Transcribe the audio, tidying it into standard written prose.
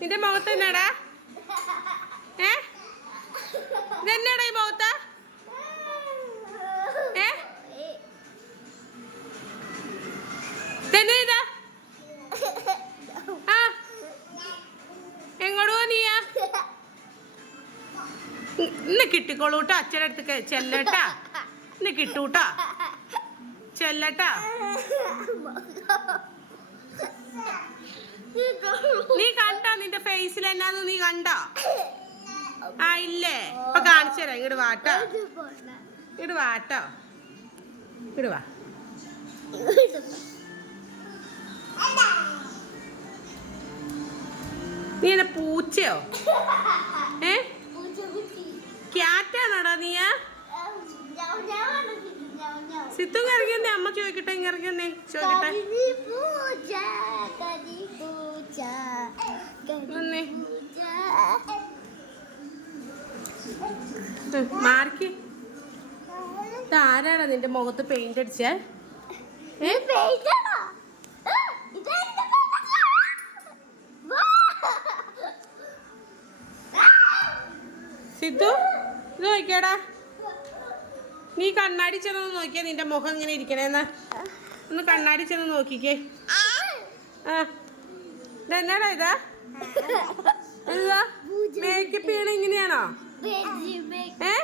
നിന്റെ മുഖത്ത് എന്നാടാ? ഇതെന്നാടാ ഈ മുഖത്ത്? ഇതാ എങ്ങോട്ട് പോ നീയാ? ഇന്ന് കിട്ടിക്കോളൂട്ടാ, അച്ഛൻ്റെ അടുത്തേക്ക് ചെല്ലട്ടാ. ഇന്ന് കിട്ടൂട്ടാ, ചെല്ലട്ടാ. നീ കണ്ടോ നിന്റെ ഫേസിൽ എന്നാന്ന് നീ കണ്ടോ? ഇല്ലേ, ഇപ്പൊ കാണിച്ചു തരാം. ഇങ്ങോട്ട് വാട്ടോ, ഇങ്ങോട്ട് വാട്ടോ, ഇങ്ങോട്ട് വാ. നീ എന്നെ പൂച്ചയോ? ക്യാറ്റാണോടാ നീയാ? സിത്തു ഇറങ്ങിയെന്നേ അമ്മ ചോദിക്കട്ടെ. ഇറങ്ങിയെന്നേ ചോദിക്കട്ടെ. മാർക്ക്. ആരാടാ നിന്റെ മുഖത്ത് പെയിന്റ് അടിച്ചേ? സിത്തു ഇത് നോക്കിയാടാ. നീ കണ്ണാടി ചെന്ന് നോക്കിയാ നിന്റെ മുഖം ഇങ്ങനെ ഇരിക്കണേന്ന്. ഒന്ന് കണ്ണാടി ചെന്ന് നോക്കിക്കേ. ഇതെന്നാടാ ഇതാ? മേക്കപ്പ് ചെയ്യണ ഇങ്ങനെയാണോ?